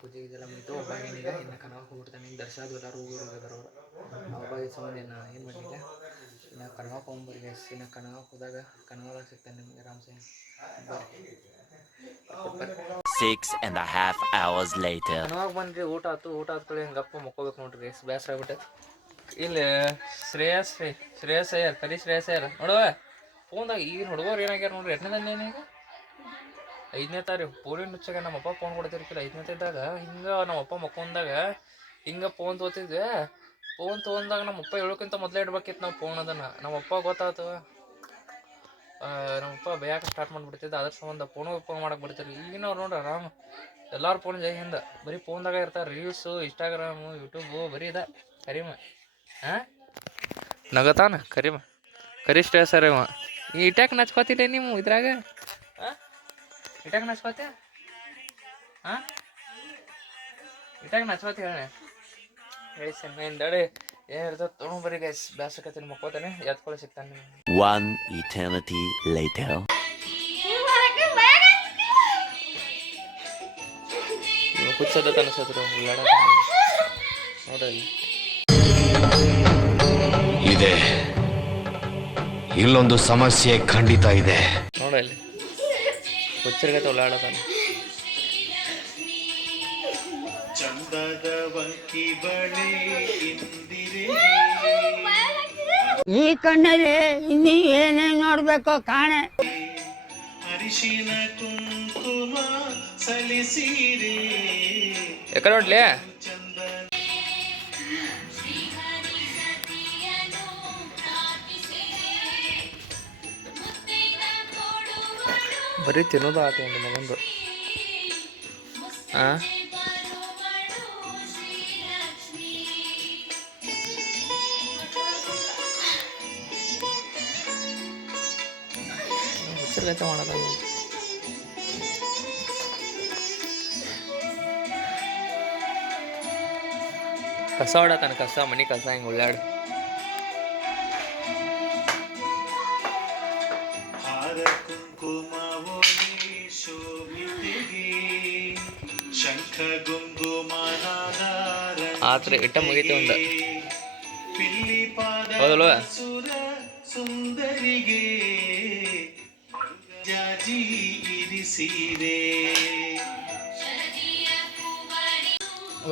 ಪೂಜೆ ಇದೆಲ್ಲ ಮುಗಿತು. ಒಬ್ಬ ಏನೀಗ ಇನ್ನು ಕನವಕ್ಕೆ ಹೋಗ್ಬಿಡ್ತಾನೆ. ಇನ್ನು ದರ್ಶನದು ಎಲ್ಲರೂ ಹೋಗಿರೋರು ಒಬ್ಬ ಸಂಬಂಧ ಏನು ಮಾಡಲಿಲ್ಲ. ಇನ್ನು ಕನವಕ್ಕೆ ಹೋಗ್ಬರ್ರಿ ಗೈಸ್. ಇನ್ನು ಕನವಕ್ಕೆ ಹೋದಾಗ ಕನವದಾಗ ಸಿಗ್ತಾನೆ ನಿಮಗೆ ಆರಾಮ್ಸೆ. 6.5 hours later. ಕನವಾಗ ಬಂದ್ರಿ, ಊಟ ಆಯ್ತು. ಊಟ ಆದ್ಕೊಳ್ಳಿ ಗಪ್ಪ ಮಕ್ಕೋಬೇಕು ನೋಡ್ರಿ ಗೈಸ್. ಬೇಸರ ಆಗ್ಬಿಟ್ಟೆ. ಇಲ್ಲಿ ಶ್ರೇಯಸ್ ಅಯ್ಯರ್ ಕರಿ ಶ್ರೇಯಸ್ ಅಯ್ಯರ್ ನೋಡುವ ಫೋನ್ದಾಗ ಈಗಿನ ಹುಡುಗರು ಏನಾಗ್ಯಾರ ನೋಡ್ರಿ. 8ನೇ ಈಗ 5ನೇ ತಾರೀಕು ಪೂರಿ ನುಚ್ಚಾಗ ನಮ್ಮಪ್ಪ ಫೋನ್ ಕೊಡ್ತಿರ್ಕಿಲ್ಲ. 5ನೇ ಇದ್ದಾಗ ಹಿಂಗೆ ನಮ್ಮಪ್ಪ ಮಕ್ಕೊಂದಾಗ ಹಿಂಗೆ ಫೋನ್ ತೊಗೋತಿದ್ವಿ. ಫೋನ್ ತೊಗೊಂಡಾಗ ನಮ್ಮಪ್ಪ ಹೇಳೋಕ್ಕಿಂತ ಮೊದಲೇ ಇಡ್ಬೇಕಿತ್ತು ನಾವು ಫೋನ್. ಅದನ್ನು ನಮ್ಮಪ್ಪ ಗೊತ್ತಾಗ್ತವ. ನಮ್ಮಪ್ಪ ಬೇಯಕ್ಕೆ ಸ್ಟಾರ್ಟ್ ಮಾಡಿಬಿಡ್ತಿದ್ದೆ. ಅದ್ರ ಸಂಬಂಧ ಫೋನ್ ಮಾಡಕ್ಕೆ ಬಿಡ್ತಿರ್ಲಿ. ಈಗಿನವ್ರು ನೋಡ್ರಿ ಆರಾಮ್ ಎಲ್ಲರೂ ಫೋನ್ ಹಿಂದೆ ಬರೀ ಫೋನ್ದಾಗ ಇರ್ತಾರೆ. ರೀಲ್ಸು, ಇನ್ಸ್ಟಾಗ್ರಾಮು, ಯೂಟ್ಯೂಬು ಬರೀ ಇದೆ. ಕರಿಮ ನಗತಾನ ಕರಿ ಸ್ಟ್ರೆಸ್ ಅರ ಈ ಇಟ್ಯಾಕೆ ನಚ್ಕೋತಿಲ್ಲ ನೀವು ಇದ್ರಾಗ? ಇಟ್ಯಾಕೆ ನಚ್ಕೋತಿ? ಇಟ್ಯಾಕೆ ನಚ್ಕೋತಿ ಹೇಳಿ ಸರ್. ಹಿಂದಡೆ ಏನಿರ್ತದೆ ತೊಗೊಂಬರಿ ಗೈಸ್. ಬ್ಯಾಸಕತ್ತೀನಿ ಮಕ್ಕೋತಾನೆ. ಎತ್ಕೊಳ್ಳಿ ಸಿಗ್ತಾನೆ. 1 eternity later. ಕುಚ್ಚದ ಅನಿಸತ್ರು ನೋಡ್ರಿ. ಇದೆ ಇಲ್ಲೊಂದು ಸಮಸ್ಯೆ ಖಂಡಿತ ಇದೆ ನೋಡಲ್ಲಿ ಹುಚ್ಚರ್ಗತೆ ಉಳ್ಳಾಡತಾನೆ. ಈ ಕಣ್ಣಲ್ಲಿ ಇನ್ನೀ ಏನೇನು ನೋಡ್ಬೇಕೋ ಕಾಣೆ. ಅರಿಶಿನ ಕುಂಕುಮ ಸಲಿಸಿರೆ ಎಕಡೆ ನೋಡ್ಲಿ ಬರೀ ತಿನ್ನೋದು ಆತ ಒಂದು ಮಗಂದು. ಹುಚ್ಚರ್ಗತೆ ಮಾಡೋದ ಕಸ ಹೊಡತಾನೆ. ಕಸ ಮನೆ ಕಸ ಹಿಂಗೆ ಉಳ್ಳಾಡು. ಆತ್ರ ಇಟ್ಟ ಮುಗಿತು ಒಂದು ಹೌದಲ್ವ? ಸುಂದರಿಗೆ ಜಾಜಿ ಇರಿಸಿದೆ.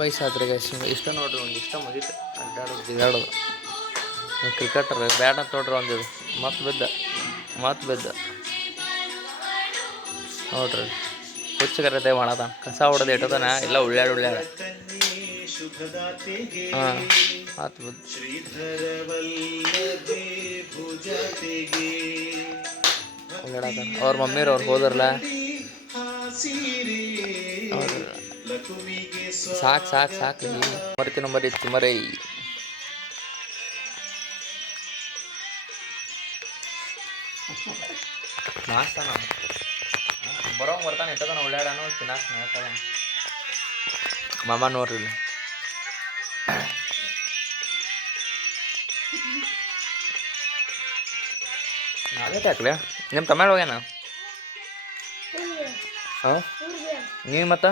ವಯಸ್ಸಾದ್ರೆ ಗೈಸ್ ಇಷ್ಟ ನೋಡ್ರಿ. ಒಂದು ಇಷ್ಟ ಮುಗೀತು. ಅಡ್ಡಾಡೋದು ಜಿಗಾಡೋದು. ಕ್ರಿಕೆಟರ್ ಬ್ಯಾಟ್ ಅಂತ ನೋಡ್ರಿ. ಒಂದಿದು ಮತ್ತೆ ಬಿದ್ದ ನೋಡ್ರಿ. ಹುಚ್ಚಗರತೆ ಮಾಡದ ಕಸ ಹೊಡೆದು ಇಟ್ಟದನ ಎಲ್ಲ ಉಳ್ಳಾಡ ಮಾತು ಬಿದ್ದು ಉಳ್ಳಾಡತಾನ. ಅವ್ರ ಮಮ್ಮಿಯವ್ರು ಹೋದ್ರಲ್ಲ ಸಾಕು ಮರಿತಿ ಮರೈ. ನಾಸ್ತಾನ ಬರೋಂಗೆ ಬರ್ತಾನೆ. ಇಟ್ಟದನ ಉಳ್ಳಾಡನು ತಿನ್ನಾಕ ನಾಸ್ತಾನ. ಮಾಮ ನೋಡ್ರಿ ಇಲ್ಲಿ ನಾಳೆ ಹಾಕ್ಲಿ. ನಿಮ್ಮ ತಮಿಳ್ ಹೋಗ್ಯಾನ? ನೀವು ಮತ್ತು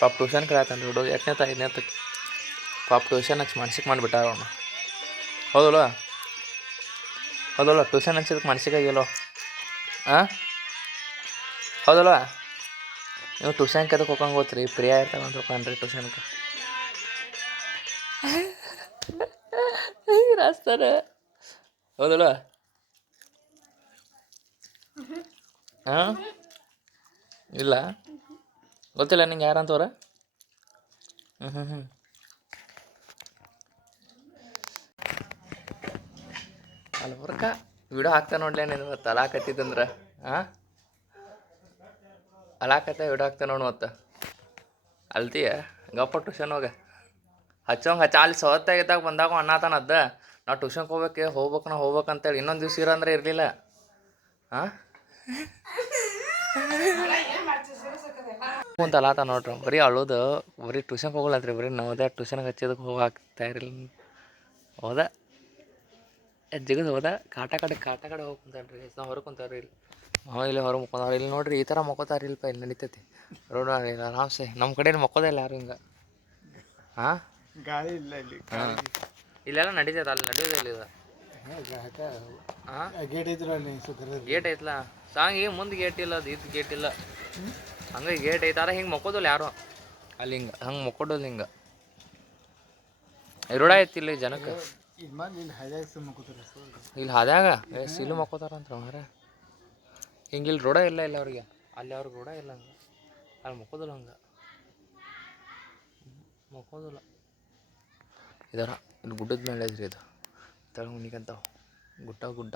ಪಾಪ ಟ್ಯೂಷನ್ ಕಲಿತಾನೆ ಹುಡುಗ. 8ನೇ ಪಾಪ ಟ್ಯೂಷನ್ ಹಚ್ಚಿ ಮನ್ಸಿಗೆ ಮಾಡಿಬಿಟ್ಟಾರ ಅವನು. ಹೌದಲ್ವ? ಟ್ಯೂಷನ್ ಹಚ್ಚಿದಕ್ಕೆ ಮನ್ಸಿಗೆ ಆಗಿಲ್ಲೋ. ಹೌದಲ್ವ? ನೀವು ಟ್ಯೂಷನ್ಗೆ ಅದಕ್ಕೆ ಹೋಗಂಗೆ ಹೋಗ್ತೀರಿ. ಪ್ರಿಯಾ ಇರ್ತಾವೆ ಅಂತ ಹೋಗ್ರಿ ಟ್ಯೂಷನ್ಗೆ. ರಾಸ್ತಾರ ಹೌದಲ್ವ? ಇಲ್ಲ ಗೊತ್ತಿಲ್ಲ ನಿಂಗೆ ಯಾರಂತವ್ರ? ಅಲ್ಲಿ ಹೊರಕ ವಿಡಿಯೋ ಹಾಕ್ತಾ ನೋಡ್ಲೇ ನೀನು. ಮತ್ತು ಅಲಾಕತ್ತಿದ್ದಂದ್ರೆ ಅಲಾಕತ್ತ ವಿಡಿಯೋ ಹಾಕ್ತಾ ನೋಡು. ಮತ್ತು ಅಲ್ತೀಯ ಗಪ್ಪ ಟ್ಯೂಷನ್ ಹಚ್ಚೋಂಗೆ ಅಲ್ಲಿ ಸವತ್ತಾಗಿದ್ದಾಗ ಬಂದಾಗ ಅನ್ನತಾನದ್ದ ನಾವು ಟ್ಯೂಷನ್ಗೆ ಹೋಗ್ಬೇಕಂತೇಳಿ. ಇನ್ನೊಂದು ದಿವ್ಸ ಇರಂದ್ರೆ ಇರಲಿಲ್ಲ. ಅಂತ ಅಲಾತ ನೋಡ್ರಿ. ಬರೀ ಅಳೋದು. ಬರೀ ಟ್ಯೂಷನ್ಗೆ ಹೋಗಲತ್ರಿ. ಬರೀ ನವೋದಯ ಟ್ಯೂಷನ್ಗೆ ಹಚ್ಚಿದಕ್ಕೆ ಹೋಗಾಕ್ತಾ ಇರಲಿಲ್ಲ. ಹೌದಾ ಜಿಗದು ಹೋದ ಕಾಟ ಕಡೆ ಹೋಗಿ ಕುಂತಾನ್ರಿ. ನಾವು ಹೊರಗೆ ಕುಂತಾವ್ರಿ ಇಲ್ಲಿ. ಇಲ್ಲಿ ಹೊರ ಮಕ್ಕೊಂಡವ್ರು ಇಲ್ಲಿ ನೋಡ್ರಿ ಈ ಥರ ಮಕ್ಕೋತಾರ ಇಲ್ಪ ಇಲ್ಲಿ ನಡೀತೈತಿ ರೋಡ್ ಆರಾಮ್ಸೆ ನಮ್ಮ ಕಡೆ ಮಕ್ಕೋದೇ ಇಲ್ಲ ಯಾರು ಹಿಂಗೆ ಹಾಂ ಗಾಳಿ ಇಲ್ಲ ಇಲ್ಲಿ ಹಾಂ ಇಲ್ಲೆಲ್ಲ ನಡೀತೈತೆ ಅಲ್ಲಿ ನಡೆಯೋದೇ ಇಲ್ಲ ಇದು ಹಾಂ ಗೇಟ್ ಐತ್ರ ಗೇಟ್ ಐತಲ್ಲ ಸಾಂಗ್ ಈಗ ಮುಂದೆ ಗೇಟ್ ಇಲ್ಲ ಅದು ಇದು ಗೇಟ್ ಇಲ್ಲ ಹಂಗೆ ಗೇಟ್ ಐತಾರ ಹಿಂಗೆ ಮಕ್ಕೋದಲ್ಲ ಯಾರು ಅಲ್ಲಿ ಹಿಂಗೆ ಹಂಗೆ ಮಕ್ಕೊಡೋದು ಹಿಂಗೆ ರೋಡ ಐತಿ ಇಲ್ಲಿ ಜನಕ್ಕೆ ಇಲ್ಲಿ ಮಂದಿ ಇಲ್ಲಿ ಹೈದಾಗ ಸುಮ್ಮಕೋತಾರೆ ಇಲ್ಲಿ ಹಾದ್ಯಾಗ ಸಿಲು ಮಕ್ಕೋತಾರ ಅಂತ ಮಾರ ಹಿಂಗೆ ಇಲ್ಲಿ ರೋಡ ಇಲ್ಲ ಇಲ್ಲ ಅವ್ರಿಗೆ ಅಲ್ಲಿ ಅವ್ರಿಗೆ ರೋಡ ಇಲ್ಲ ಹಂಗೆ ಅಲ್ಲಿ ಮಕ್ಕೋದಿಲ್ಲ ಹಂಗೆ ಮಕ್ಕೋದಿಲ್ಲ ಇದರ ಇಲ್ಲಿ ಗುಡ್ಡದ ಮೇಲೆ ಐತ್ರಿ ಇದು ತಳ ಮುನಿಕಂತಾವ ಗುಡ್ಡ